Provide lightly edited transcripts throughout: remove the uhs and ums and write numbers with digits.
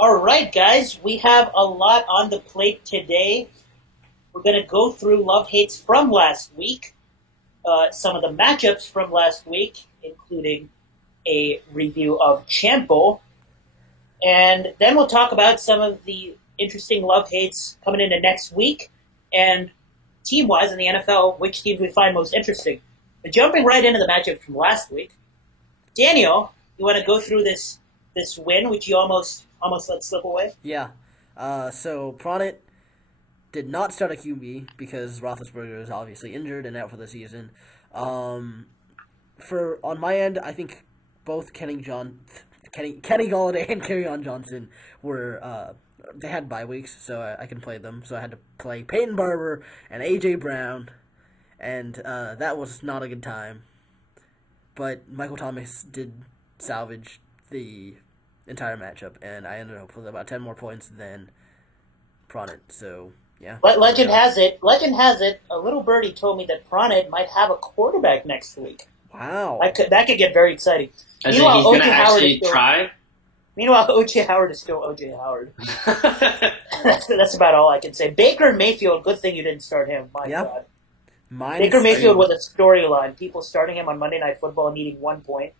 All right, guys, we have a lot on the plate today. We're going to go through love-hates from last week, some of the matchups from last week, including a review of Champ Bowl, and then we'll talk about some of the interesting love-hates coming into next week, and team-wise in the NFL, which teams we find most interesting. But jumping right into the matchup from last week, Daniel, you want to go through this win, which you almost let slip away? Yeah. So Pronit did not start a QB because Roethlisberger is obviously injured and out for the season. On my end, I think both Kenny Galladay and Kerryon Johnson were they had bye weeks, so I can play them. So I had to play Peyton Barber and AJ Brown, and that was not a good time. But Michael Thomas did salvage the entire matchup, and I ended up with about 10 more points than Pronit. So yeah. Legend has it. A little birdie told me that Pronit might have a quarterback next week. Wow. That could get very exciting. I think he's going to actually try. Meanwhile, O.J. Howard is still O.J. Howard. That's about all I can say. Baker Mayfield, good thing you didn't start him. My God. Baker Mayfield with a storyline. People starting him on Monday Night Football and needing 1 point.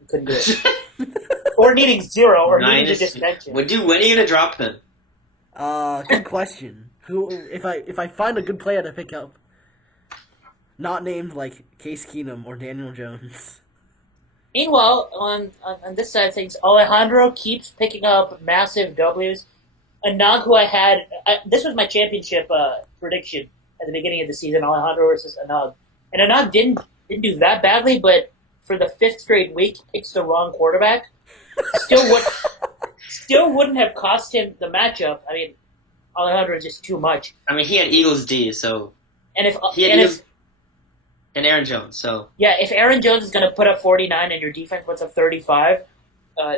You couldn't do it. Or needing 0, or needing to just mention. When are you going to drop him? Good question. If I find a good player to pick up, not named like Case Keenum or Daniel Jones. Meanwhile, on this side of things, Alejandro keeps picking up massive W's. Ahaan, who I had, this was my championship prediction at the beginning of the season, Alejandro versus Ahaan. And Ahaan didn't do that badly, but for the 5th straight week, picks the wrong quarterback. Still wouldn't have cost him the matchup. I mean, Alejandro is just too much. I mean, he had Eagles D, so and Aaron Jones, so yeah, if Aaron Jones is going to put up 49 and your defense puts up 35,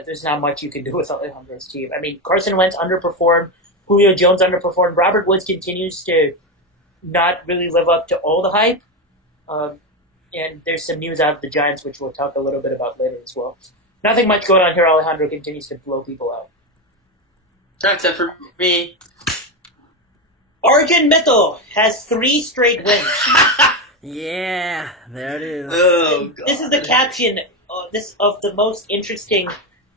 there's not much you can do with Alejandro's team. I mean, Carson Wentz underperformed, Julio Jones underperformed, Robert Woods continues to not really live up to all the hype, and there's some news out of the Giants, which we'll talk a little bit about later as well. Nothing much going on here. Alejandro continues to blow people out. Except for me. Arjun Mitchell has 3 straight wins. Yeah, there it is. Oh, God. This is the caption of the most interesting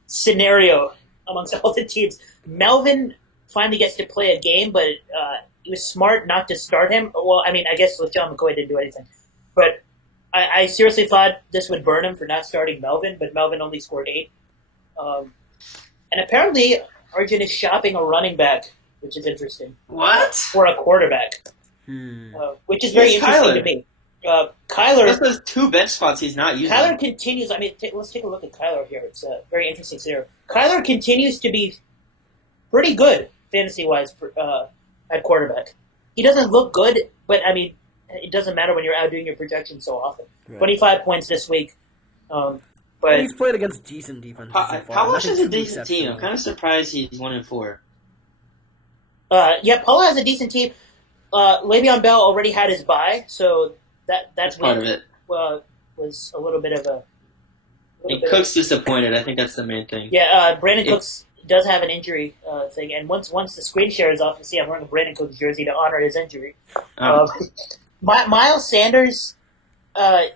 scenario amongst all the teams. Melvin finally gets to play a game, but he was smart not to start him. Well, I mean, I guess LeSean McCoy didn't do anything. But I seriously thought this would burn him for not starting Melvin, but Melvin only scored 8. And apparently, Arjun is shopping a running back, which is interesting. What? For a quarterback. Which is very interesting to me. Kyler. Those 2 bench spots he's not using. Kyler continues. I mean, let's take a look at Kyler here. It's a very interesting scenario. Kyler continues to be pretty good fantasy-wise at quarterback. He doesn't look good, but I mean, it doesn't matter when you're outdoing your projections so often. Right. 25 points this week. But he's played against decent defense. How much is a decent team? I'm kind of surprised he's 1-4. Yeah, Paul has a decent team. Le'Veon Bell already had his bye, so that's part of it. Was a little bit of a. Cook's disappointed. I think that's the main thing. Yeah, Brandon Cooks does have an injury thing, and once the screen share is off, you see I'm wearing a Brandon Cooks jersey to honor his injury. Miles Sanders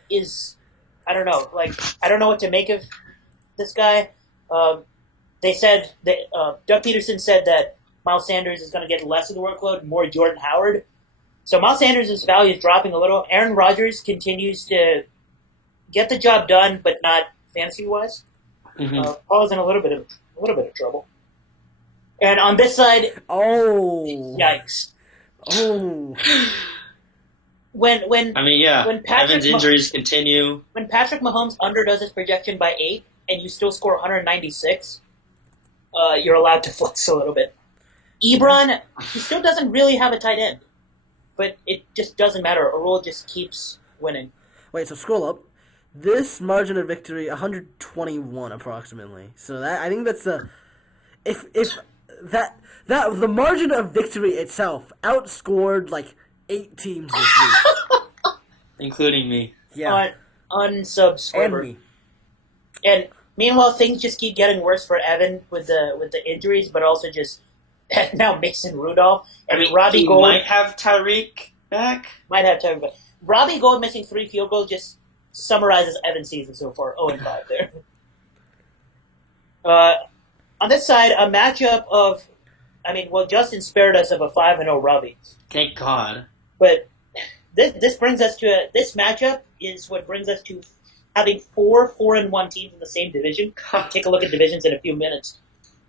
is, I don't know, I don't know what to make of this guy. They said that Doug Peterson said that Miles Sanders is going to get less of the workload, more Jordan Howard. So Miles Sanders' value is dropping a little. Aaron Rodgers continues to get the job done, but not fantasy-wise. Mm-hmm. Paul's in a little bit of trouble. And on this side, yikes! When Evan's injuries continue. When Patrick Mahomes underdoes his projection by 8, and you still score 196, you're allowed to flex a little bit. Ebron, he still doesn't really have a tight end, but it just doesn't matter. Arul just keeps winning. Wait, so scroll up. This margin of victory, 121 approximately. So that I think that's the the margin of victory itself outscored like 8 teams this week, including me. Yeah, unsubscriber. And me. And Meanwhile, things just keep getting worse for Evan with the injuries, but also just now Mason Rudolph and Robbie Gould might have Tyreek back. Might have Tyreek back. Robbie Gould missing 3 field goals just summarizes Evan's season so far. 0-5 there. On this side, a matchup of, Justin spared us of a 5-0 Robbie. Thank God. But this brings us to this matchup is what brings us to having 4-1 teams in the same division. Take a look at divisions in a few minutes.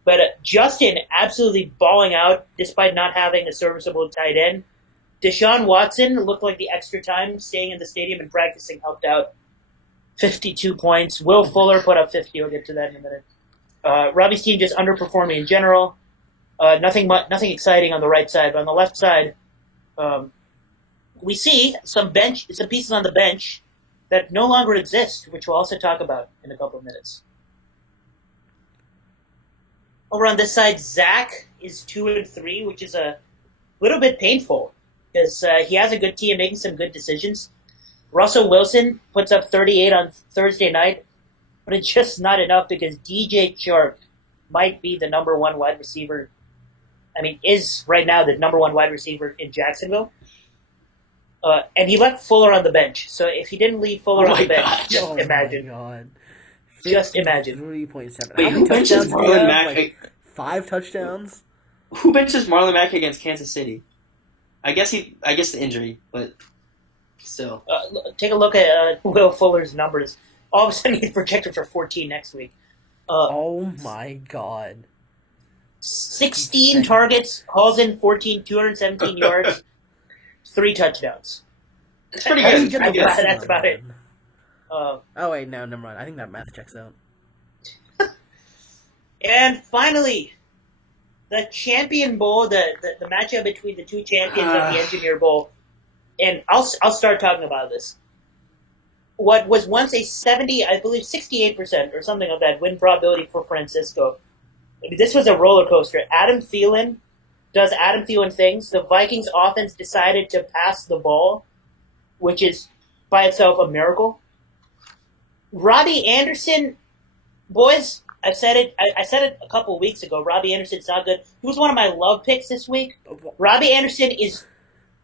But Justin absolutely balling out despite not having a serviceable tight end. Deshaun Watson looked like the extra time staying in the stadium and practicing helped out. 52 points. Will Fuller put up 50. I'll get to that in a minute. Robbie's team just underperforming in general. Nothing exciting on the right side, but on the left side, we see some pieces on the bench that no longer exist, which we'll also talk about in a couple of minutes. Over on this side, Zach is 2-3, which is a little bit painful because he has a good team making some good decisions. Russell Wilson puts up 38 on Thursday night, but it's just not enough because DJ Chark might be the number one wide receiver. Is right now the number one wide receiver in Jacksonville. And he left Fuller on the bench. So if he didn't leave Fuller on the bench, just imagine. Just imagine. 3.7. Wait, who benches Marlon Mack? 5 touchdowns? Who benches Marlon Mack against Kansas City? I guess the injury, but still. Take a look at Will Fuller's numbers. All of a sudden he's projected for 14 next week. Oh my God. 16 targets, hauls in 217 yards, 3 touchdowns. It's pretty good. That's about it. Oh wait, no, never mind. I think that math checks out. And finally, the Champion Bowl, the matchup between the two champions of the Engineer Bowl. And I'll start talking about this. What was once a 68% or something of that win probability for Francisco. This was a roller coaster. Adam Thielen does Adam Thielen things. The Vikings offense decided to pass the ball, which is by itself a miracle. Robbie Anderson, boys, I said it a couple weeks ago. Robbie Anderson's not good. He was one of my love picks this week. Robbie Anderson is,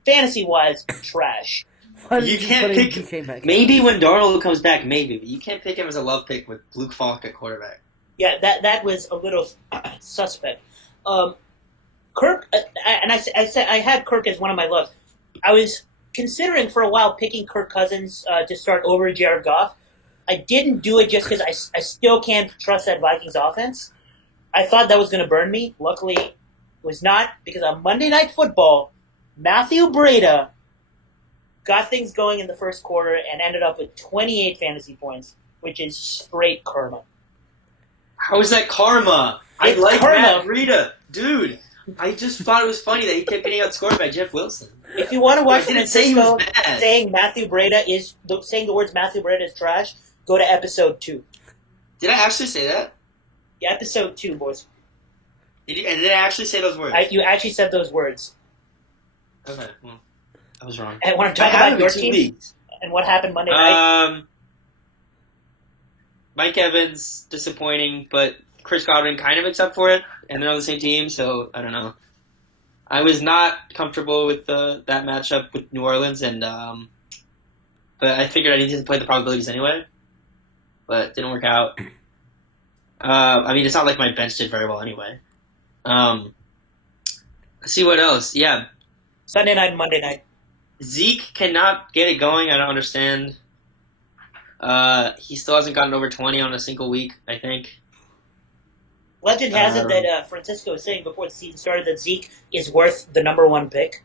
fantasy-wise, trash. You can't pick. Maybe when Darnold comes back, maybe, but you can't pick him as a love pick with Luke Falk at quarterback. Yeah, that was a little suspect. Kirk, and I said I had Kirk as one of my loves. I was considering for a while picking Kirk Cousins to start over Jared Goff. I didn't do it just because I still can't trust that Vikings offense. I thought that was going to burn me. Luckily, it was not, because on Monday Night Football, Matthew Breida got things going in the first quarter and ended up with 28 fantasy points, which is straight karma. How is that karma? I like Matt Breida. Dude, I just thought it was funny that he kept getting outscored by Jeff Wilson. If you want to watch Francisco saying the words Matthew Breida is trash, go to episode 2. Did I actually say that? Yeah, episode 2, boys. Did I actually say those words? You actually said those words. Okay, well, I was wrong. And when I'm talking about your team and what happened Monday night. Mike Evans, disappointing, but Chris Godwin kind of makes up for it, and they're on the same team, so I don't know. I was not comfortable with that matchup with New Orleans, and but I figured I needed to play the probabilities anyway, but it didn't work out. It's not like my bench did very well anyway. Let's see what else. Yeah. Sunday night and Monday night. Zeke cannot get it going. I don't understand. He still hasn't gotten over 20 on a single week, I think. Legend has it that Francisco was saying before the season started that Zeke is worth the number 1 pick.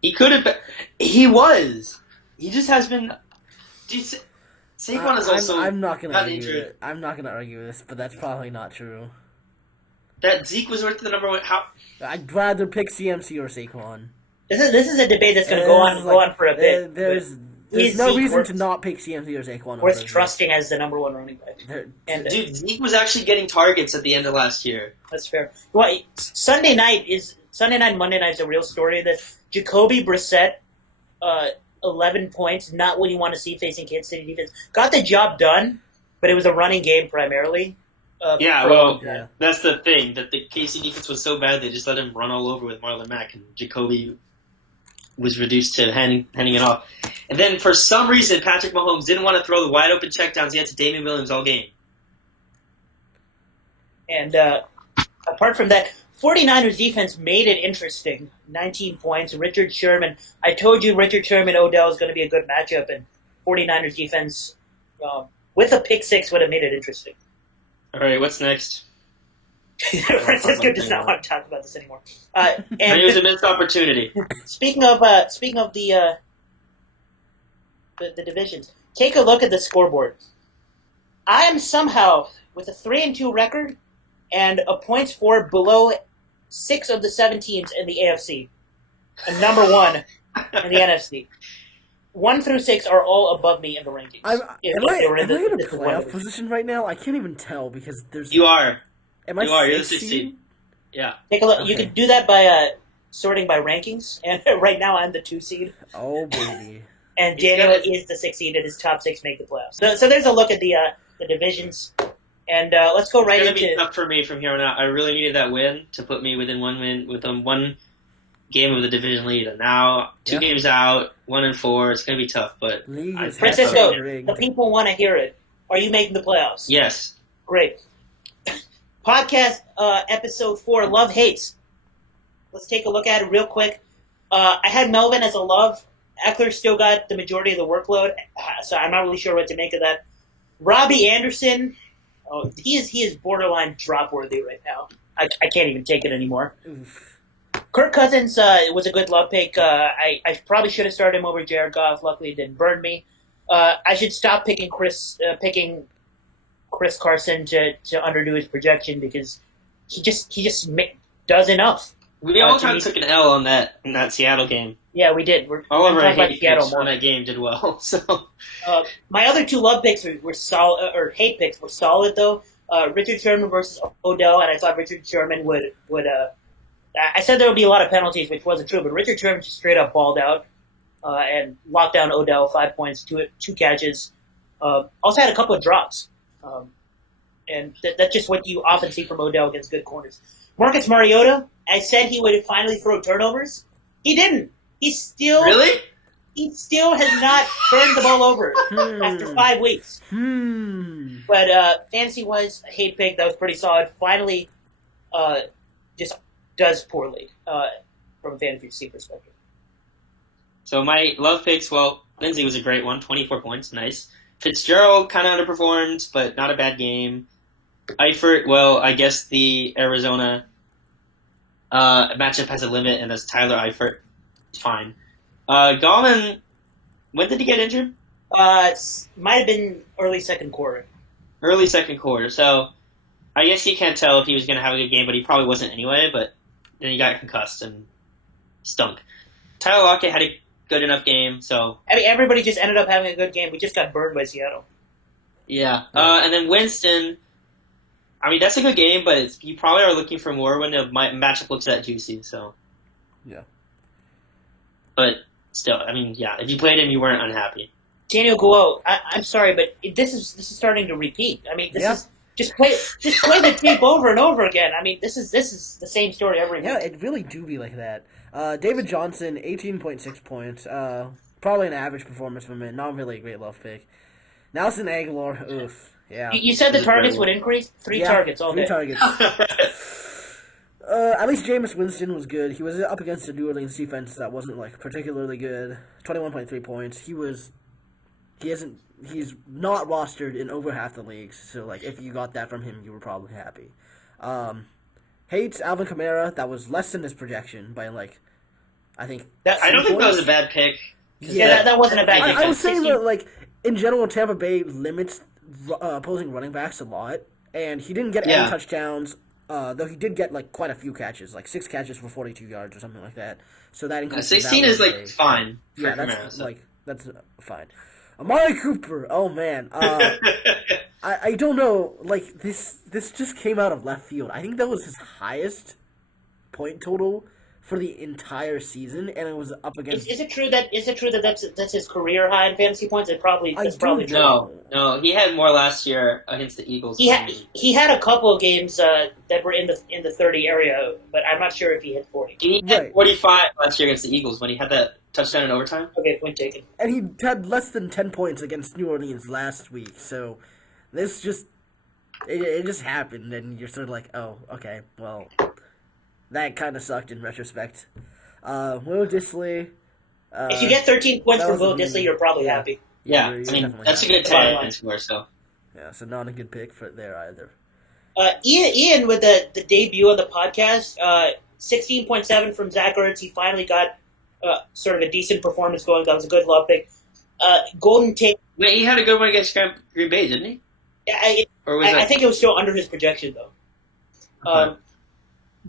He could have been. He was. He just has been. Saquon is also. I'm not gonna argue this, but that's probably not true. That Zeke was worth the number 1. How? I'd rather pick CMC or Saquon. This is a debate that's going to go on for a bit. There's no reason to not pick CMC or Saquon. Worth trusting as the number 1 running back. Dude, Zeke was actually getting targets at the end of last year. That's fair. Well, Sunday night, Monday night is a real story. That Jacoby Brissett, 11 points, not what you want to see facing Kansas City defense. Got the job done, but it was a running game primarily. That's the thing, that the KC defense was so bad they just let him run all over with Marlon Mack, and Jacoby was reduced to handing it off. And then for some reason, Patrick Mahomes didn't want to throw the wide open checkdowns he had to Damian Williams all game. And apart from that, 49ers defense made it interesting. 19 points. Richard Sherman. I told you Richard Sherman Odell is going to be a good matchup, and 49ers defense with a pick six would have made it interesting. All right, what's next? Francisco does not want to talk about this anymore. And it was a missed opportunity. Speaking of the divisions, take a look at the scoreboard. I am somehow with a 3-2 record and a points for below 6 of the 7 teams in the AFC, and number 1 in the NFC. 1 through 6 are all above me in the rankings. Am I in a playoff position right now? I can't even tell because there's. You are. Am I? You're the 16th. Yeah. Take a look. Okay. You can do that by sorting by rankings, and right now I'm the 2 seed. Oh baby. And Daniel is the 6 seed, and his top 6 make the playoffs. So there's a look at the divisions, and let's go right into. It's gonna be tough for me from here on out. I really needed that win to put me within one game of the division lead, and now 2 games out, 1-4. It's gonna be tough, but Francisco, the people want to hear it. Are you making the playoffs? Yes. Great. Podcast episode 4, Love Hates. Let's take a look at it real quick. I had Melvin as a love. Eckler still got the majority of the workload, so I'm not really sure what to make of that. Robbie Anderson, he is borderline drop worthy right now. I can't even take it anymore. Oof. Kirk Cousins was a good love pick. I probably should have started him over Jared Goff. Luckily, it didn't burn me. I should stop picking Chris Carson to underdo his projection because he just does enough. We all kind of took an L on in that Seattle game. Yeah, we did. We're all of our hate picks on that game did well. So my other 2 love picks were solid, or hate picks were solid though. Richard Sherman versus Odell, and I thought Richard Sherman would. I said there would be a lot of penalties, which wasn't true, but Richard Sherman just straight up balled out and locked down Odell, 5 points, 2 catches. Also had a couple of drops. And that's just what you often see from Odell against good corners. Marcus Mariota, I said he would finally throw turnovers. He didn't. He still has not turned the ball over after 5 weeks. But fantasy-wise, a hate pick that was pretty solid. Finally, just does poorly from a fantasy perspective. So my love picks, Lindsey was a great one, 24 points, nice. Fitzgerald kind of underperformed, but not a bad game. Eifert, I guess the Arizona matchup has a limit, and that's Tyler Eifert. Fine. Gallman, when did he get injured? Might have been early second quarter. Early second quarter. So I guess you can't tell if he was going to have a good game, but he probably wasn't anyway. But then he got concussed and stunk. Tyler Lockett had a good enough game. So I mean, everybody just ended up having a good game. We just got burned by Seattle. Yeah. And then Winston. I mean, that's a good game, but you probably are looking for more when the matchup looks that juicy. So. Yeah. But still, I mean, yeah, if you played him, you weren't unhappy. Daniel Guo, I'm sorry, but this is starting to repeat. I mean, this is just play the tape over and over again. I mean, this is the same story every week. Yeah, it really do be like that. David Johnson, 18.6 points. Probably an average performance from him. Not really a great love pick. Nelson Aguilar, oof. Yeah. You said the targets would increase? 3 targets all day. 3 targets. At least Jameis Winston was good. He was up against the New Orleans defense that wasn't particularly good. 21.3 points. He's not rostered in over half the leagues. So if you got that from him, you were probably happy. Hates Alvin Kamara. That was less than his projection by I think. I don't think that was a bad pick. Yeah, that wasn't a bad pick. I was saying that in general, Tampa Bay limits opposing running backs a lot, and he didn't get any touchdowns. Though he did get quite a few catches, 6 catches for 42 yards or something like that. So that includes 16 is fine. Yeah, that's fine. Amari Cooper, oh man, I don't know. This just came out of left field. I think that was his highest point total for the entire season, and it was up against. Is it true that that's his career high in fantasy points? That's probably true. No, he had more last year against the Eagles. He had a couple of games that were in the 30 area, but I'm not sure if he hit 40. He had 45 last year against the Eagles when he had that touchdown in overtime. Okay, point taken. And he had less than 10 points against New Orleans last week, so this just it just happened, and you're sort of like, oh, okay, well, that kind of sucked in retrospect. Will Dissly. If you get 13 points from Will Dissly, you're probably happy. Yeah, I mean, that's a good 10 score, so. Yeah, so not a good pick for there either. Ian, with the debut of the podcast, 16.7 from Zach Ertz. He finally got sort of a decent performance going. That was a good love pick. Golden Tate. Wait, he had a good one against Green Bay, didn't he? I think it was still under his projection, though. Okay.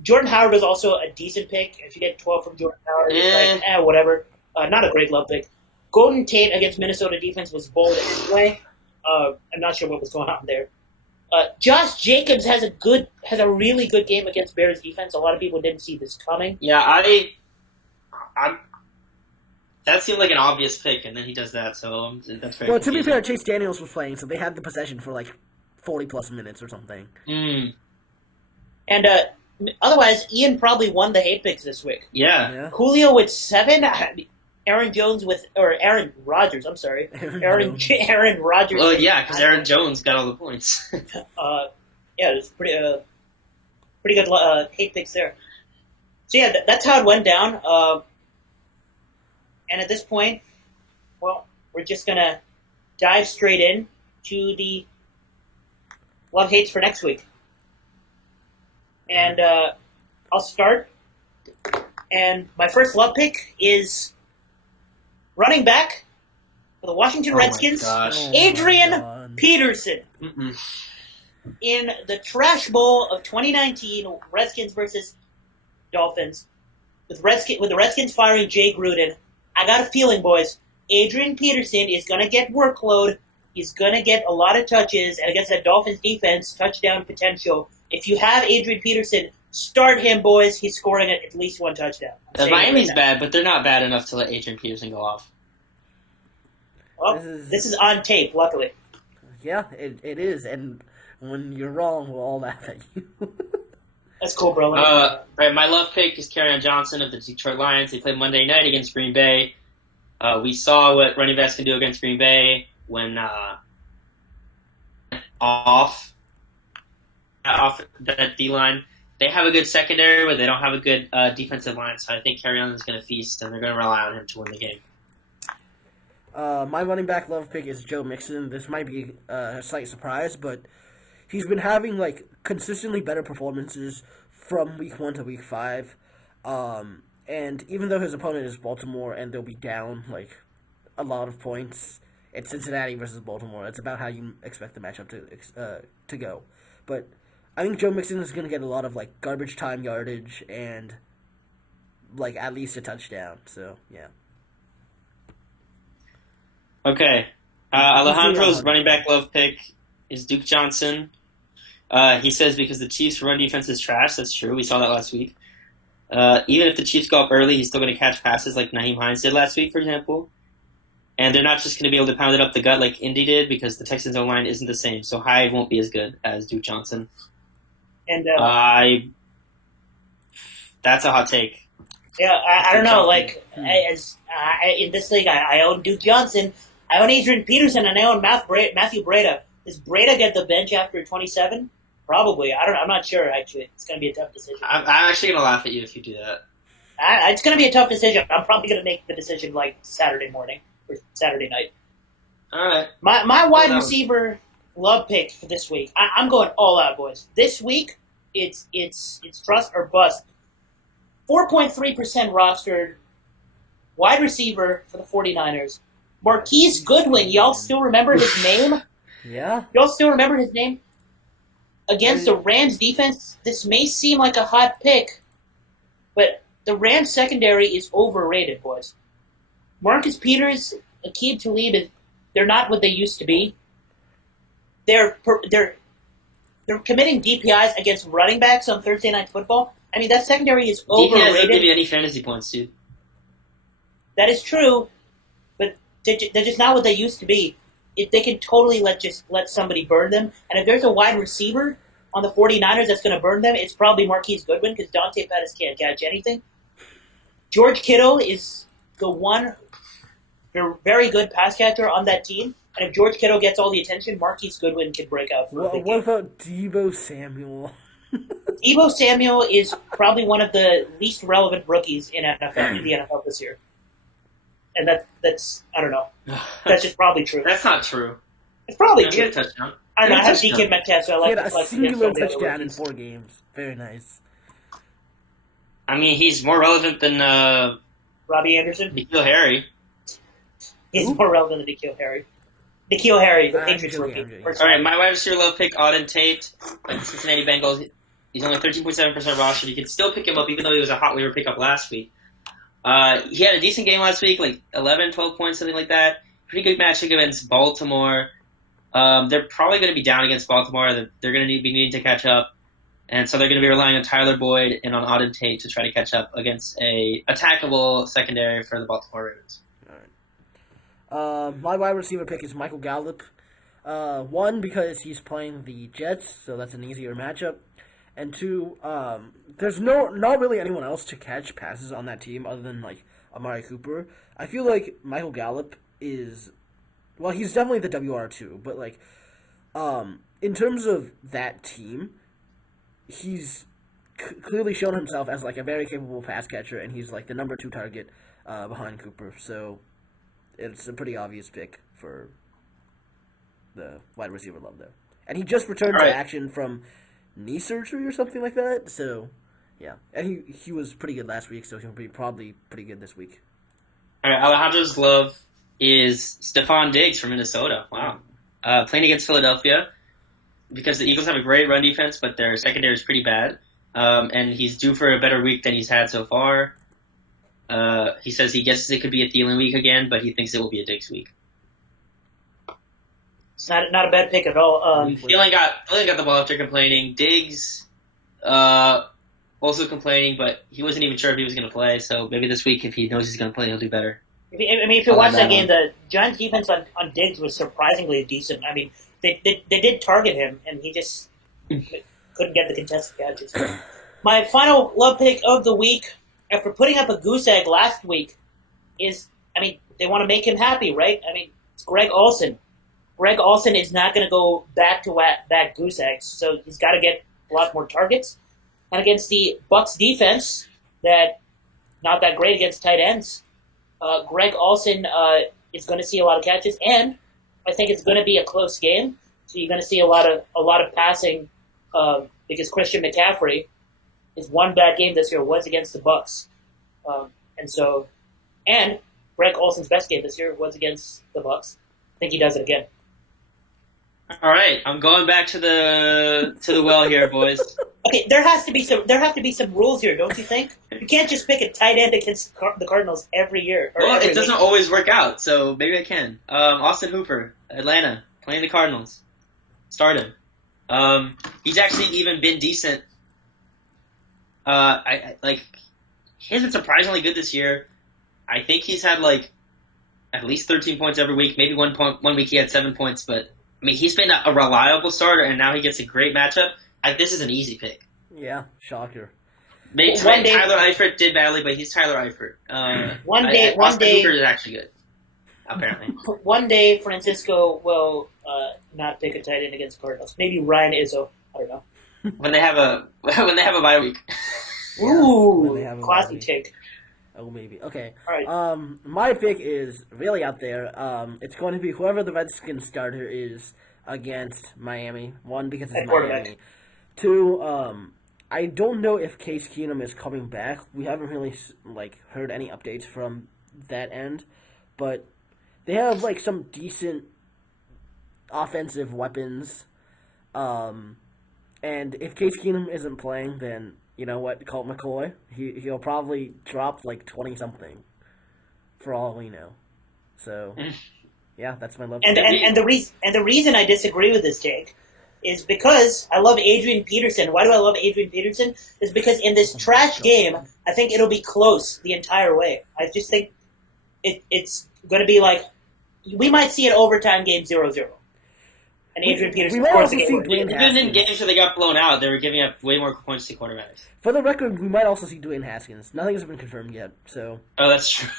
Jordan Howard was also a decent pick. If you get 12 from Jordan Howard, whatever. Not a great love pick. Golden Tate against Minnesota defense was bold anyway. I'm not sure what was going on there. Josh Jacobs has a really good game against Bears defense. A lot of people didn't see this coming. Yeah, that seemed like an obvious pick, and then he does that, so that's very Well, to be fair, Chase Daniels was playing, so they had the possession for like 40-plus minutes or something. And otherwise, Ian probably won the hate picks this week. Yeah. Julio with 7. Aaron Rodgers. I'm sorry. Aaron Rodgers. Well, yeah, because Aaron Jones got all the points. Yeah, it's pretty good hate picks there. So yeah, that's how it went down. And at this point, well, we're just gonna dive straight in to the love hates for next week. And I'll start. And my first love pick is running back for the Washington Redskins, Adrian Peterson. In the Trash Bowl of 2019, Redskins versus Dolphins, with the Redskins firing Jay Gruden, I got a feeling, boys, Adrian Peterson is going to get workload. He's going to get a lot of touches, and against that Dolphins defense, touchdown potential. If you have Adrian Peterson, start him, boys. He's scoring at least one touchdown. Miami's bad, but they're not bad enough to let Adrian Peterson go off. Well, this is on tape, luckily. Yeah, it is, and when you're wrong, we'll all laugh at you. That's cool, bro. Right, my love pick is Kerryon Johnson of the Detroit Lions. They played Monday night against Green Bay. We saw what running backs can do against Green Bay when off that D-line. They have a good secondary, but they don't have a good defensive line, so I think Kerryon is going to feast, and they're going to rely on him to win the game. My running back love pick is Joe Mixon. This might be a slight surprise, but he's been having like consistently better performances from week 1 to week 5. And even though his opponent is Baltimore and they'll be down like a lot of points, it's Cincinnati versus Baltimore. It's about how you expect the matchup to go. But I think Joe Mixon is going to get a lot of like garbage time yardage and like at least a touchdown. So yeah. Okay, Alejandro's running back love pick is Duke Johnson. He says because the Chiefs' run defense is trash. That's true. We saw that last week. Even if the Chiefs go up early, he's still going to catch passes like Nyheim Hines did last week, for example. And they're not just going to be able to pound it up the gut like Indy did because the Texans' O-line isn't the same. So Hyde won't be as good as Duke Johnson. And that's a hot take. Yeah, I don't know. Like, in this league, I own Duke Johnson, I own Adrian Peterson, and I own Matthew Breida. Does Breida get the bench after 27? Probably. I don't know. I'm not sure, actually. It's going to be a tough decision. I'm actually going to laugh at you if you do that. It's going to be a tough decision. I'm probably going to make the decision, like, Saturday morning or Saturday night. All right. My wide receiver love pick for this week. I'm going all out, boys. This week, it's trust or bust. 4.3% rostered wide receiver for the 49ers. Marquise Goodwin. Y'all still remember his name? Yeah. Y'all still remember his name? Against the Rams defense, this may seem like a hot pick, but the Rams secondary is overrated, boys. Marcus Peters, Aqib Talib, they're not what they used to be. They're committing DPIs against running backs on Thursday Night Football. I mean, that secondary is DPS doesn't give overrated. you any fantasy points, dude. That is true, but they're just not what they used to be. If they can totally let somebody burn them, and if there's a wide receiver on the 49ers that's going to burn them, it's probably Marquise Goodwin because Dante Pettis can't catch anything. George Kittle is the one very good pass catcher on that team, and if George Kittle gets all the attention, Marquise Goodwin can break out for a big What game. about Deebo Samuel? Deebo Samuel is probably one of the least relevant rookies in the NFL this year. And that's I don't know. That's just probably true. That's not true. It's probably He true. had a touchdown. I don't know. I have Touchdown. DK Metcalf, so I He like had to a flex against singular some of the other touchdown in rookies. 4 games. Very nice. I mean, he's more relevant than Robbie Anderson. Nikhil Harry. He's more relevant than Nikhil Harry. Nikhil Harry, the I'm Patriots joking, rookie. I'm joking. First All right, time. my wide receiver love pick, Auden Tate, by the Cincinnati Bengals. He's only 13.7% rostered. You can still pick him up, even though he was a hot waiver pickup last week. He had a decent game last week, like 11, 12 points, something like that. Pretty good matchup against Baltimore. They're probably going to be down against Baltimore. They're going to be needing to catch up. And so they're going to be relying on Tyler Boyd and on Auden Tate to try to catch up against a attackable secondary for the Baltimore Ravens. My wide receiver pick is Michael Gallup. One, because he's playing the Jets, so that's an easier matchup. And two, there's not really anyone else to catch passes on that team other than, like, Amari Cooper. I feel like Michael Gallup is, well, he's definitely the WR2, but, like, in terms of that team, he's clearly shown himself as, like, a very capable pass catcher, and he's, like, the number 2 target behind Cooper, so it's a pretty obvious pick for the wide receiver love there. And he just returned to action from knee surgery or something like that, so yeah. And he was pretty good last week, so he'll be probably pretty good this week. All right, Alejandro's love is Stephon Diggs from Minnesota. Wow. Playing against Philadelphia because the Eagles have a great run defense, but their secondary is pretty bad. And he's due for a better week than he's had so far. He says he guesses it could be a Thielen week again, but he thinks it will be a Diggs week. It's not a bad pick at all. Thielen got the ball after complaining. Diggs also complaining, but he wasn't even sure if he was going to play. So maybe this week, if he knows he's going to play, he'll do better. If you watch that game, the Giants' defense on Diggs was surprisingly decent. I mean, they did target him, and he just couldn't get the contested catches. My final love pick of the week, after putting up a goose egg last week, is, I mean, they want to make him happy, right? I mean, it's Greg Olsen. Greg Olsen is not going to go back to back goose eggs, so he's got to get a lot more targets. And against the Bucs defense, that not that great against tight ends, Greg Olsen is going to see a lot of catches, and I think it's going to be a close game. So you're going to see a lot of passing because Christian McCaffrey, his one bad game this year was against the Bucs, and Greg Olsen's best game this year was against the Bucs. I think he does it again. All right, I'm going back to the well here, boys. Okay, there have to be some rules here, don't you think? You can't just pick a tight end against the Cardinals every year. Well, it doesn't always work out, so maybe I can. Austin Hooper, Atlanta, playing the Cardinals. Start him. He's actually even been decent. He hasn't surprisingly good this year. I think he's had like at least 13 points every week. Maybe one week he had 7 points, but I mean he's been a reliable starter, and now he gets a great matchup. This is an easy pick. Yeah, shocker. Tyler Eifert did badly, but he's Tyler Eifert. Austin Hooper is actually good, apparently. One day, Francisco will not pick a tight end against Cardinals. Maybe Ryan Izzo. I don't know. when they have a bye week. Ooh, classy take. Oh, maybe. Okay. All right. My pick is really out there. It's going to be whoever the Redskins starter is against Miami. One, because it's Miami. Two, I don't know if Case Keenum is coming back. We haven't really heard any updates from that end, but they have some decent offensive weapons. And if Case Keenum isn't playing, then you know what, Colt McCoy, he'll probably drop 20 something, for all we know. So, yeah, that's my love. And the reason I disagree with this take is because I love Adrian Peterson. Why do I love Adrian Peterson? Is because in this trash game, I think it'll be close the entire way. I just think it's going to be like, we might see an overtime game 0-0. And Adrian Peterson scores the game. Even in games where they got blown out, they were giving up way more points to quarterbacks. For the record, we might also see Dwayne Haskins. Nothing has been confirmed yet, so... Oh, that's true.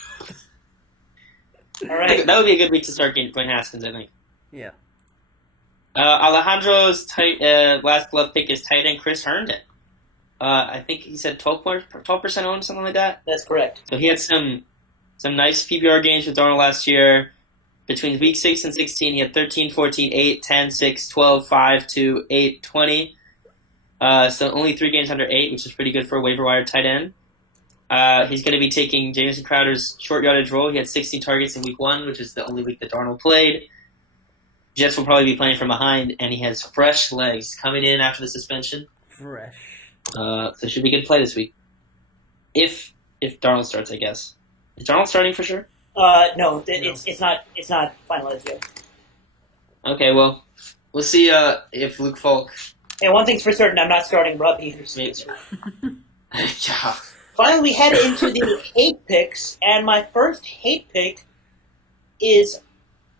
All right. That would be a good week to start getting Dwayne Haskins, I think. Yeah. Alejandro's last glove pick is tight end Chris Herndon. I think he said 12% owned, something like that. That's correct. So he had some nice PPR games with Darnold last year. Between week 6 and 16, he had 13, 14, 8, 10, 6, 12, 5, 2, 8, 20. So only 3 games under 8, which is pretty good for a waiver wire tight end. He's going to be taking Jamison Crowder's short yardage role. He had 16 targets in week 1, which is the only week that Darnold played. Jets will probably be playing from behind, and he has fresh legs coming in after the suspension. Fresh. So it should be a good play this week. If Darnold starts, I guess. Is Darnold starting for sure? No, it's not finalized yet. Okay, well, we'll see if Luke Falk. And one thing's for certain, I'm not starting Rob Peterson. Yeah. Finally, we head into the hate picks, and my first hate pick is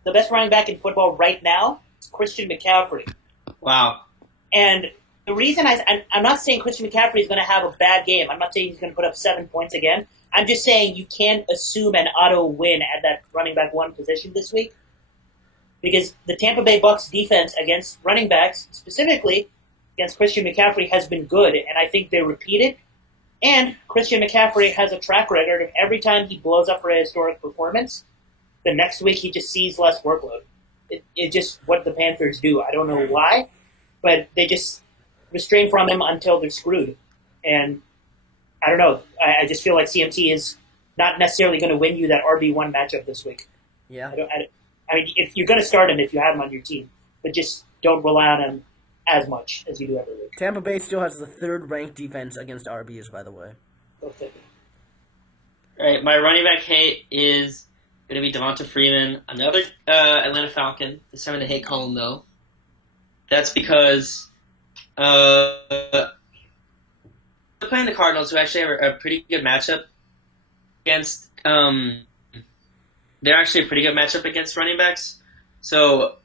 the best running back in football right now. It's Christian McCaffrey. Wow. And the reason I'm not saying Christian McCaffrey is going to have a bad game. I'm not saying he's going to put up 7 points again. I'm just saying you can't assume an auto win at that running back 1 position this week, because the Tampa Bay Bucs defense against running backs, specifically against Christian McCaffrey, has been good, and I think they repeat it. And Christian McCaffrey has a track record of every time he blows up for a historic performance, the next week he just sees less workload. It's just what the Panthers do. I don't know why, but they just restrain from him until they're screwed. And I don't know. I just feel like CMC is not necessarily going to win you that RB1 matchup this week. Yeah. I mean, if you're going to start him if you have him on your team, but just don't rely on him as much as you do every week. Tampa Bay still has the 3rd-ranked defense against RBs, by the way. Go figure. All right, my running back hate is going to be Devonta Freeman, another Atlanta Falcon. This time in the hate column, though. That's because they're playing the Cardinals, who actually have a pretty good matchup against. They're actually a pretty good matchup against running backs. So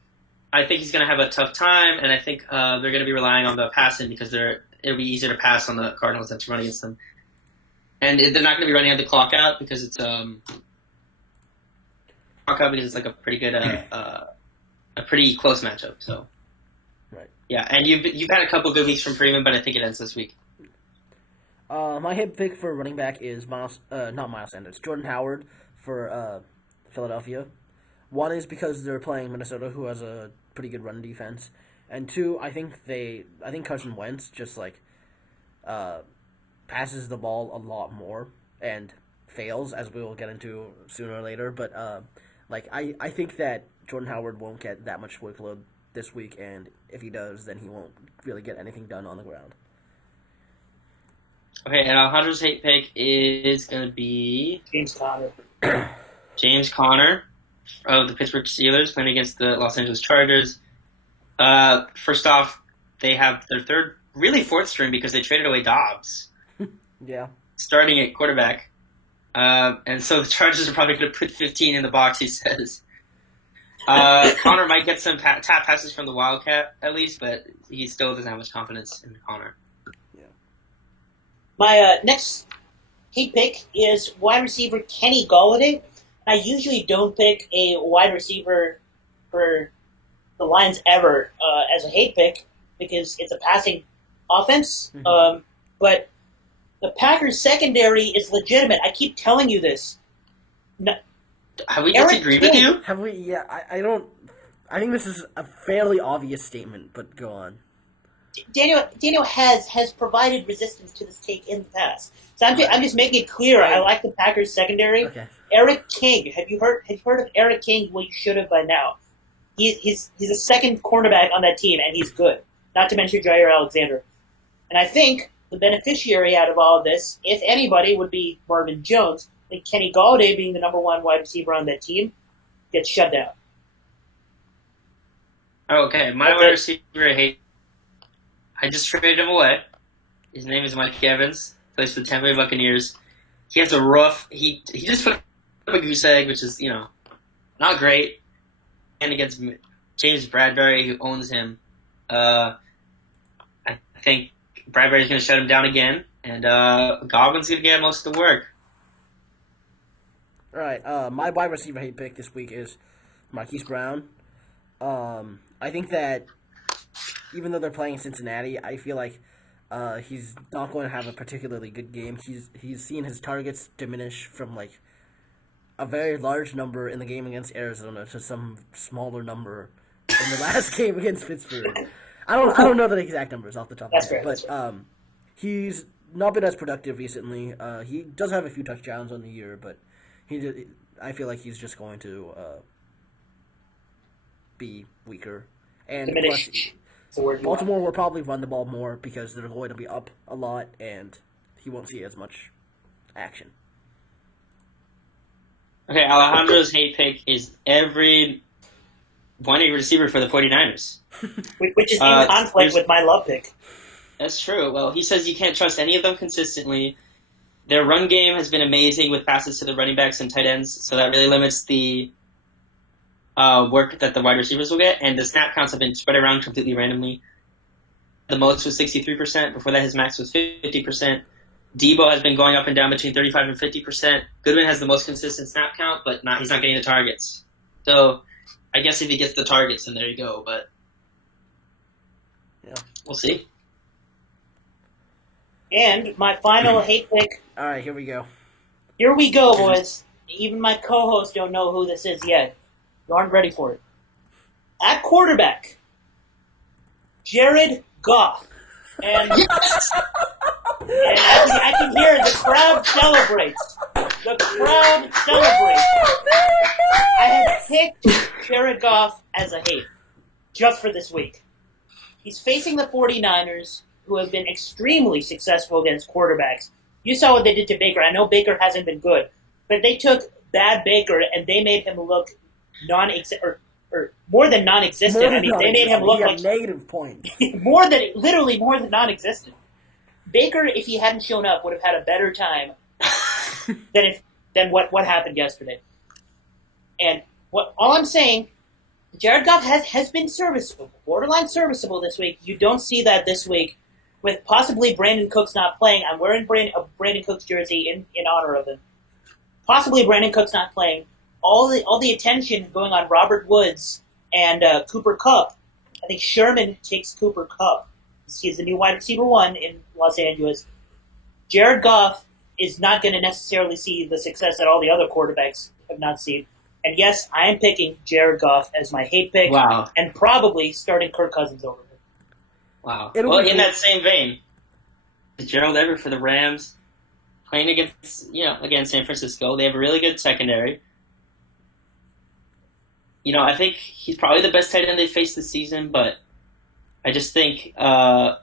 I think he's going to have a tough time, and I think they're going to be relying on the passing because it'll be easier to pass on the Cardinals than to run against them. And they're not going to be running the clock out because it's like a pretty good, a pretty close matchup. So, right. Yeah, and you've had a couple good weeks from Freeman, but I think it ends this week. My hit pick for running back is not Miles Sanders, Jordan Howard for Philadelphia. One is because they're playing Minnesota, who has a pretty good run defense, and 2, I think Carson Wentz just passes the ball a lot more and fails, as we will get into sooner or later. But I think that Jordan Howard won't get that much workload this week, and if he does, then he won't really get anything done on the ground. Okay, and Alejandro's hate pick is going to be James Conner. James Conner of the Pittsburgh Steelers playing against the Los Angeles Chargers. First off, they have their 4th string because they traded away Dobbs. Yeah. Starting at quarterback. And so the Chargers are probably going to put 15 in the box, he says. Conner might get some tap passes from the Wildcat, at least, but he still doesn't have much confidence in Conner. Yeah. My next hate pick is wide receiver Kenny Golladay. I usually don't pick a wide receiver for the Lions ever as a hate pick because it's a passing offense. Mm-hmm. But the Packers secondary is legitimate. I keep telling you this. Have we disagreed with you? Have we? Yeah, I don't. I think this is a fairly obvious statement, but go on. Daniel has provided resistance to this take in the past, so I'm just making it clear. I like the Packers secondary. Okay. Eric King, have you heard of Eric King? Well, you should have by now. He's a second cornerback on that team, and he's good. Not to mention Jair Alexander. And I think the beneficiary out of all of this, if anybody, would be Marvin Jones. I think Kenny Golladay, being the number 1 wide receiver on that team, gets shut down. Okay, my wide receiver hate I just traded him away. His name is Mike Evans. Plays for the Tampa Bay Buccaneers. He has a rough. He just put up a goose egg, which is not great. And against James Bradbury, who owns him, I think Bradbury's going to shut him down again, and Godwin's going to get most of the work. All right, my wide receiver hate pick this week is Marquise Brown. I think that even though they're playing Cincinnati, I feel like he's not going to have a particularly good game. He's seen his targets diminish from like a very large number in the game against Arizona to some smaller number in the last game against Pittsburgh. I don't know the exact numbers off the top of my head, but he's not been as productive recently. He does have a few touchdowns on the year, but I feel like he's just going to be weaker. And plus, Baltimore will probably run the ball more because they're going to be up a lot, and he won't see as much action. Okay, Alejandro's hate pick is every one receiver for the 49ers. Which is in conflict with my love pick. That's true. Well, he says you can't trust any of them consistently. Their run game has been amazing with passes to the running backs and tight ends, so that really limits the work that the wide receivers will get. And the snap counts have been spread around completely randomly. The most was 63%. Before that, his max was 50%. Debo has been going up and down between 35 and 50%. Goodwin has the most consistent snap count, but he's not getting the targets. So I guess if he gets the targets, then there you go. But we'll see. And my final hate pick. All right, here we go. Here we go, boys. Even my co-hosts don't know who this is yet. You aren't ready for it. At quarterback, Jared Goff. And I can hear the crowd celebrates. The crowd celebrates. I have picked Jared Goff as a hate just for this week. He's facing the 49ers, who have been extremely successful against quarterbacks. You saw what they did to Baker. I know Baker hasn't been good, but they took bad Baker and they made him look or more than non-existent. They made him look like negative points. literally more than non-existent. Baker, if he hadn't shown up, would have had a better time than what happened yesterday. And all I'm saying, Jared Goff has been serviceable, borderline serviceable this week. You don't see that this week with possibly Brandon Cooks not playing. I'm wearing a Brandon Cooks jersey in honor of him. Possibly Brandon Cooks not playing. All the attention going on Robert Woods and Cooper Kupp. I think Sherman takes Cooper Kupp. He's the new wide receiver 1 in Los Angeles. Jared Goff is not going to necessarily see the success that all the other quarterbacks have not seen. And yes, I am picking Jared Goff as my hate pick. Wow. And probably starting Kirk Cousins over him. Well, in that same vein, Gerald Everett for the Rams playing against San Francisco. They have a really good secondary. I think he's probably the best tight end they faced this season, but I just think the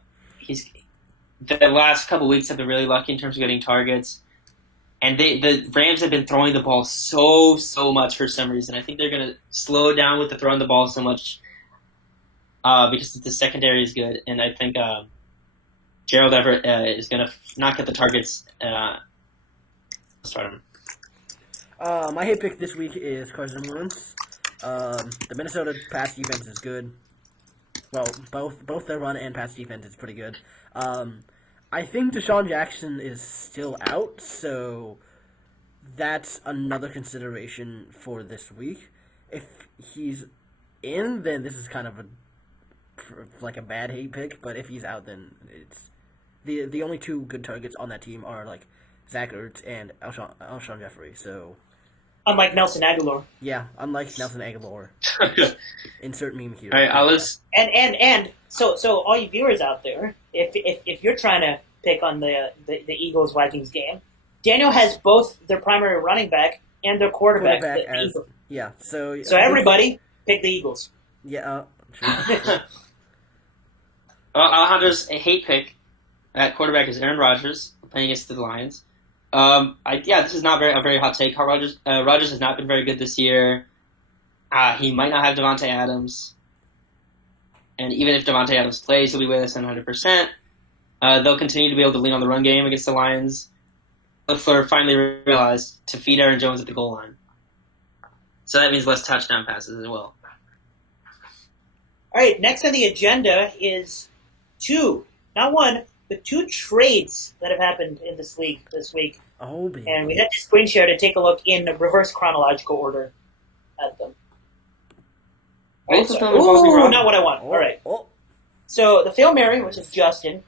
last couple weeks have been really lucky in terms of getting targets. And the Rams have been throwing the ball so much for some reason. I think they're going to slow down with the throwing the ball so much because the secondary is good. And I think Gerald Everett is going to not get the targets. Start him. My hate pick this week is Carson Wentz. The Minnesota pass defense is good. Well, both their run and pass defense is pretty good. I think Deshaun Jackson is still out, so that's another consideration for this week. If he's in, then this is kind of a bad hate pick. But if he's out, then it's the only two good targets on that team are like Zach Ertz and Alshon Jeffrey. So. Unlike Nelson Aguilar. Yeah, unlike Nelson Aguilar. Insert meme here. All right, Alice. And so all you viewers out there, if you're trying to pick on the Eagles-Vikings game, Daniel has both their primary running back and their quarterback. Yeah, so everybody pick the Eagles. Yeah, sure. Alejandro's hate pick at quarterback is Aaron Rodgers playing against the Lions. This is not a very hot take. Rodgers has not been very good this year. He might not have Devontae Adams. And even if Devontae Adams plays, he'll be with us 100%. They'll continue to be able to lean on the run game against the Lions. LaFleur finally realized to feed Aaron Jones at the goal line. So that means less touchdown passes as well. All right, next on the agenda is not one, but two trades that have happened in this league this week. Oh, baby. And we had to screen share to take a look in reverse chronological order at them. Both of them involve me wrong. Not what I want. All right. So the Fail Mary, which is Justin,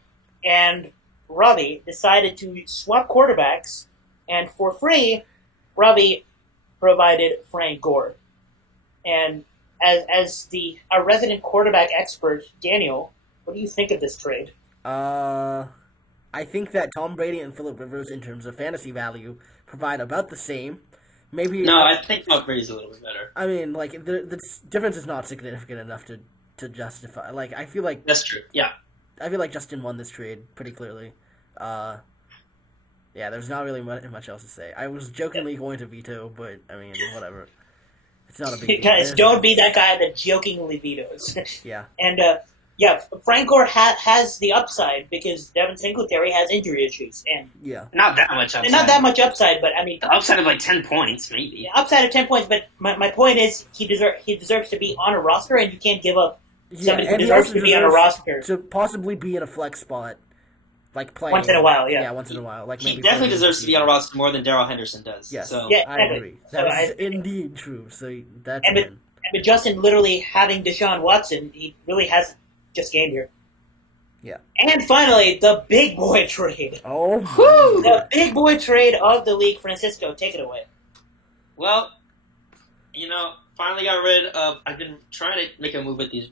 and Robbie decided to swap quarterbacks, and for free, Robbie provided Frank Gore. And as our resident quarterback expert, Daniel, what do you think of this trade? I think that Tom Brady and Phillip Rivers, in terms of fantasy value, provide about the same. Maybe no, I think Tom Brady's a little bit better. I mean, like the difference is not significant enough to justify. Like, I feel like that's true. Yeah, I feel like Justin won this trade pretty clearly. Yeah, there's not really much else to say. I was jokingly going to veto, but I mean, whatever. It's not a big deal. Guys, don't be that guy that jokingly vetoes. Yeah. And Frank Gore has the upside because Devin Singletary has injury issues, and not that much upside. Not that much upside, but I mean, the upside of like 10 points, maybe. Yeah, upside of 10 points, but my point is he deserves to be on a roster, and you can't give up somebody who deserves to be on a roster to possibly be in a flex spot, like playing once in a while. Yeah, once in a while. Like he definitely deserves to be on a roster more than Darrell Henderson does. Yes, so I agree. That is indeed true. So that's but Justin literally having Deshaun Watson, he really has just gained here. Yeah. And finally, the big boy trade. Oh, woo! The big boy trade of the league. Francisco, take it away. Well, finally got rid of. I've been trying to make a move with the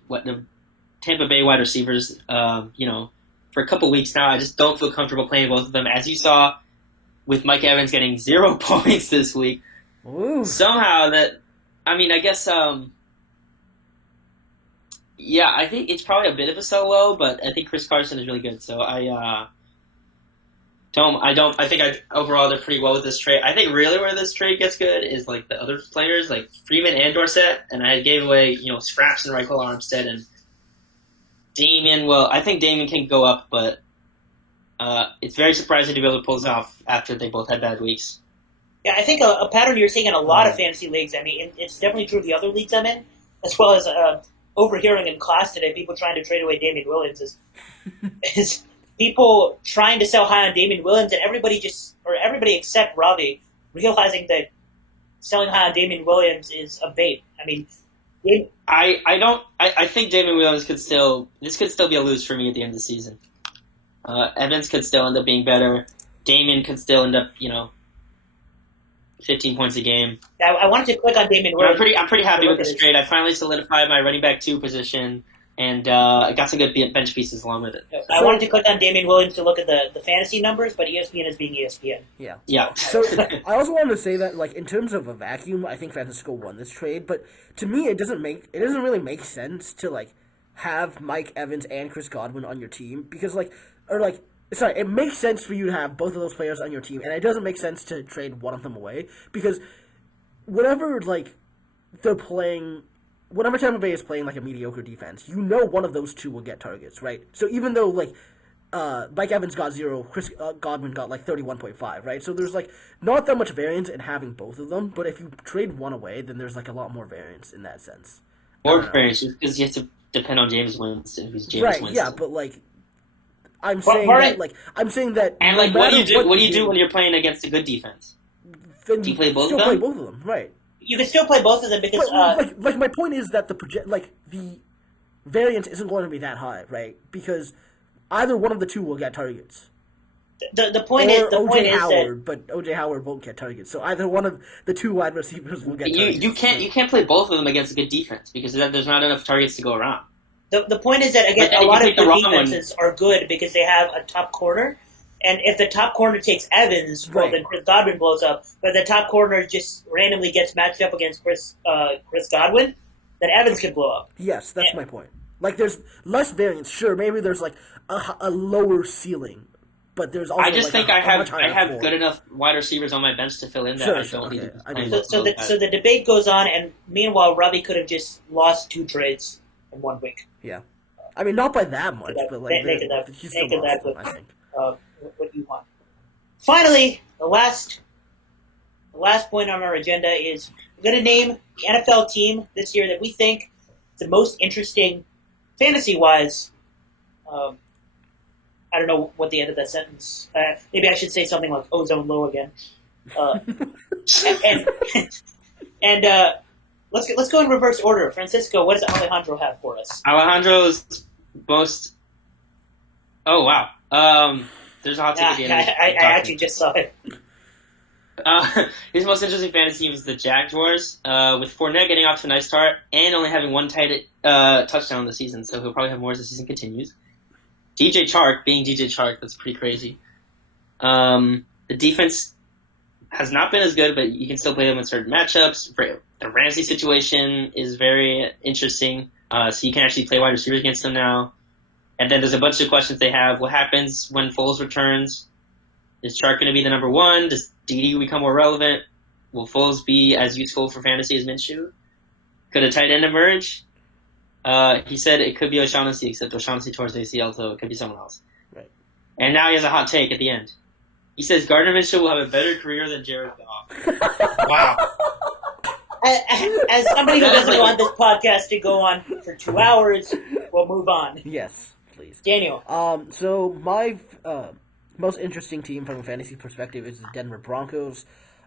Tampa Bay wide receivers. For a couple weeks now, I just don't feel comfortable playing both of them. As you saw, with Mike Evans getting 0 points this week, somehow I guess. Yeah, I think it's probably a bit of a solo, but I think Chris Carson is really good. So I think overall they're pretty well with this trade. I think really where this trade gets good is like the other players like Freeman and Dorsett, and I gave away Scraps and Reichel Armstead and Damien. Well, I think Damien can go up, but it's very surprising to be able to pull this off after they both had bad weeks. Yeah, I think a pattern you're seeing in a lot of fantasy leagues. I mean, it's definitely true of the other leagues I'm in, as well as overhearing in class today people trying to trade away Damian Williams is people trying to sell high on Damian Williams, and everybody except Robbie realizing that selling high on Damian Williams is a bait. I mean, I think Damian Williams could still be a lose for me at the end of the season. Evans could still end up being better. Damian could still end up 15 points a game. I wanted to click on Damian Williams. I'm pretty happy with this trade. I finally solidified my running back 2 position, and I got some good bench pieces along with it. I wanted to click on Damian Williams to look at the fantasy numbers, but ESPN is being ESPN. Yeah. So I also wanted to say that, like, in terms of a vacuum, I think Francisco won this trade. But to me, it doesn't really make sense to like have Mike Evans and Chris Godwin on your team because it makes sense for you to have both of those players on your team, and it doesn't make sense to trade one of them away because whenever Tampa Bay is playing like a mediocre defense, one of those two will get targets, right? So even though Mike Evans got 0, Chris Godwin got 31.5, right? So there's not that much variance in having both of them, but if you trade one away, then there's a lot more variance in that sense. More variance because you have to depend on James Winston, who's James Winston. Right? Yeah, but I'm saying that. And what do you do when you're playing against a good defense? Then do you play both of them? Play both of them, right? You can still play both of them because. But, my point is that the variance isn't going to be that high, right? Because either one of the two will get targets. The point is Howard, but OJ Howard won't get targets. So either one of the two wide receivers will get targets. You can't play both of them against a good defense because there's not enough targets to go around. The point is that, again, a lot of good defenses are good because they have a top corner. And if the top corner takes Evans, well, then Chris Godwin blows up. But if the top corner just randomly gets matched up against Chris Godwin, then Evans could blow up. Yes, that's my point. There's less variance. Sure, maybe there's, a lower ceiling. But there's also I just think I have good enough wide receivers on my bench to fill in that. So the debate goes on, and meanwhile, Robbie could have just lost 2 trades in 1 week. Yeah. I mean, not by that much, but like make it that he's still lost them, I think. what you want. Finally, the last point on our agenda is we're going to name the NFL team this year that we think is the most interesting fantasy-wise. I don't know what the end of that sentence. Maybe I should say something like ozone low again. And let's go in reverse order. Francisco, what does Alejandro have for us? Alejandro's most. Oh wow. There's a hot take at the end. I actually just saw it. His most interesting fantasy team is the Jaguars, with Fournette getting off to a nice start and only having one tight touchdown this season, so he'll probably have more as the season continues. DJ Chark being DJ Chark, that's pretty crazy. The defense has not been as good, but you can still play them in certain matchups. The Ramsey situation is very interesting, so you can actually play wide receivers against them now. And then there's a bunch of questions they have. What happens when Foles returns? Is Chark going to be the number one? Does Dede become more relevant? Will Foles be as useful for fantasy as Minshew? Could a tight end emerge? He said it could be O'Shaughnessy, except O'Shaughnessy towards ACL, so it could be someone else. Right. And now he has a hot take at the end. He says Gardner Minshew will have a better career than Jared Goff. Wow. As somebody who doesn't want this podcast to go on for 2 hours, we'll move on. Yes, please. Daniel. So my most interesting team from a fantasy perspective is the Denver Broncos.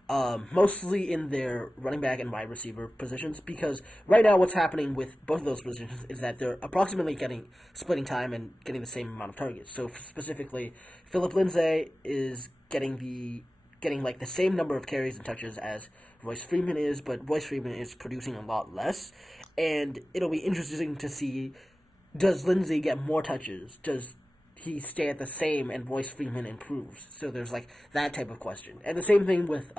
Mostly in their running back and wide receiver positions, because right now what's happening with both of those positions is that they're approximately splitting time and getting the same amount of targets. So specifically, Philip Lindsay is getting like the same number of carries and touches as Royce Freeman is, but Royce Freeman is producing a lot less, and it'll be interesting to see, does Lindsay get more touches? Does he stay at the same and Royce Freeman improves? So there's like that type of question. And the same thing with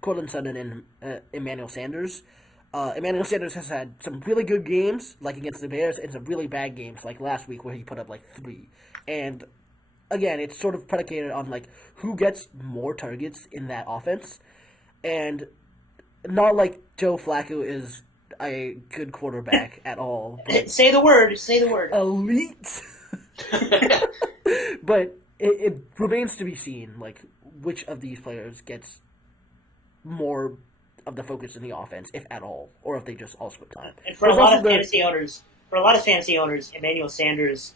Cortland Sutton and Emmanuel Sanders. Emmanuel Sanders has had some really good games, like against the Bears, and some really bad games, like last week where he put up like 3. And again, it's sort of predicated on like who gets more targets in that offense. And not like Joe Flacco is a good quarterback at all. Say the word. Elite. But it remains to be seen, like, which of these players gets more of the focus in the offense, if at all, or if they just all split time. And for a lot of fantasy owners, Emmanuel Sanders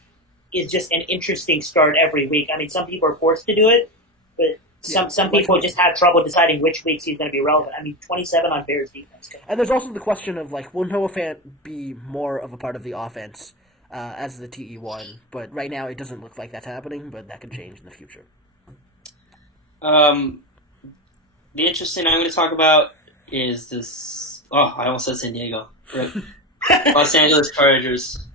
is just an interesting start every week. I mean, some people are forced to do it, but some people just have trouble deciding which weeks he's going to be relevant. I mean, 27 on Bears defense. And there's also the question of, like, will Noah Fant be more of a part of the offense as the TE1? But right now it doesn't look like that's happening, but that could change in the future. The interesting I'm going to talk about is this... Oh, I almost said San Diego. Los Angeles Chargers.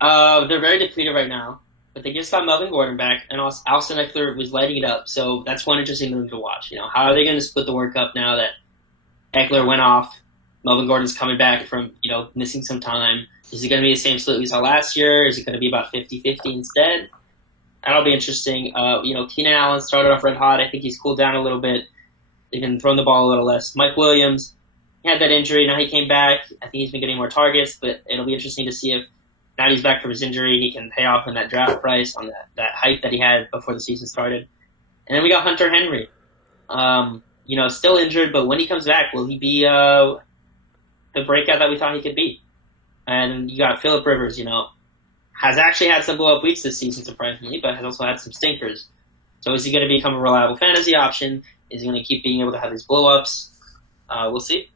They're very depleted right now, but they just got Melvin Gordon back, and Austin Eckler was lighting it up, so that's one interesting move to watch. You know, how are they going to split the work up now that Eckler went off? Melvin Gordon's coming back from, missing some time. Is it going to be the same split we saw last year? Is it going to be about 50-50 instead? That'll be interesting. Keenan Allen started off red hot. I think he's cooled down a little bit. They've been throwing the ball a little less. Mike Williams, he had that injury. Now he came back. I think he's been getting more targets, but it'll be interesting to see if now he's back from his injury, he can pay off on that draft price, on that hype that he had before the season started. And then we got Hunter Henry. Still injured, but when he comes back, will he be the breakout that we thought he could be? And you got Phillip Rivers, has actually had some blow-up weeks this season, surprisingly, but has also had some stinkers. So is he going to become a reliable fantasy option? Is he going to keep being able to have these blow-ups? We'll see.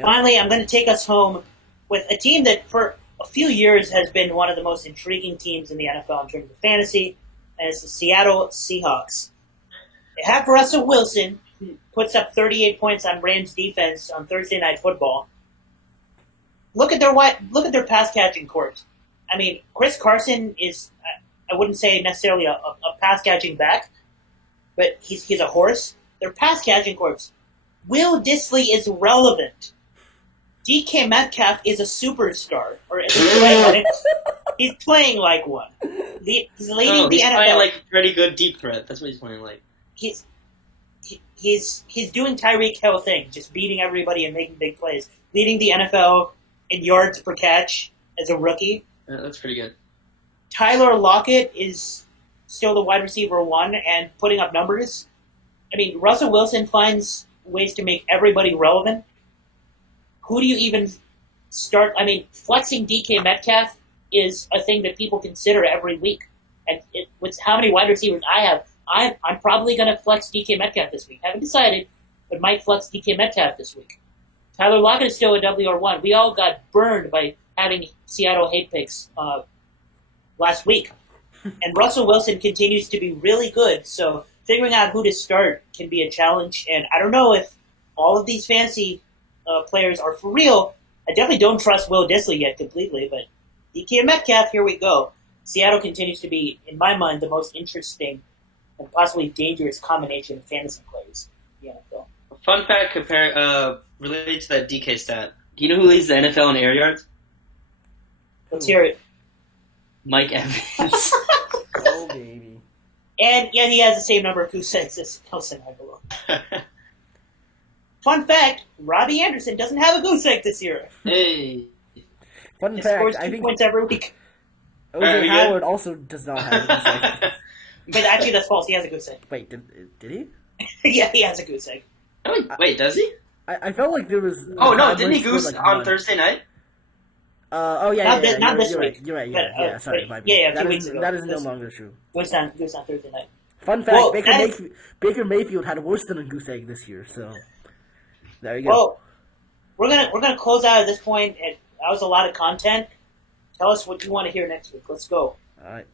Finally, I'm going to take us home with a team that for a few years has been one of the most intriguing teams in the NFL in terms of fantasy, and it's the Seattle Seahawks. They have Russell Wilson, who puts up 38 points on Rams defense on Thursday Night Football. Look at their pass catching corps. I mean, Chris Carson is, I wouldn't say necessarily a pass catching back, but he's a horse. Their pass catching corps. Will Dissly is relevant. DK Metcalf is a superstar, or he's playing like one. He's leading the NFL. He's playing like a pretty good deep threat. That's what he's playing like. He's doing Tyreek Hill thing, just beating everybody and making big plays. Leading the NFL in yards per catch as a rookie. That's pretty good. Tyler Lockett is still the wide receiver one and putting up numbers. I mean, Russell Wilson finds ways to make everybody relevant. Who do you even start? I mean, flexing DK Metcalf is a thing that people consider every week. And with how many wide receivers I have, I'm probably going to flex DK Metcalf this week. Haven't decided, but might flex DK Metcalf this week. Tyler Lockett is still a WR1. We all got burned by having Seattle hate picks last week. And Russell Wilson continues to be really good, so figuring out who to start can be a challenge. And I don't know if all of these fancy players are for real. I definitely don't trust Will Disley yet completely, but DK Metcalf, here we go. Seattle continues to be, in my mind, the most interesting and possibly dangerous combination of fantasy players in the NFL. Fun fact related to that DK stat. Do you know who leads the NFL in air yards? Let's hear it. Mike Evans. Oh, baby. And yeah, he has the same number of goose eggs as Nelson Aguilar. Fun fact, Robbie Anderson doesn't have a goose egg this year. Hey. Fun He fact, scores I 2 think points every week. O.J. Howard also does not have a goose egg. But actually, that's false. He has a goose egg. Wait, did he? Yeah, he has a goose egg. Wait, does he? I felt like there was... Oh, no, didn't he goose on Thursday night? Yeah, Not this you're week. Right, you're right, But, yeah, sorry. a few weeks ago. That is no longer true. Goose on Thursday night. Fun fact, Well, Baker Mayfield had worse than a goose egg this year, so... There you go. Well, we're gonna close out at this point. That was a lot of content. Tell us what you want to hear next week. Let's go. All right.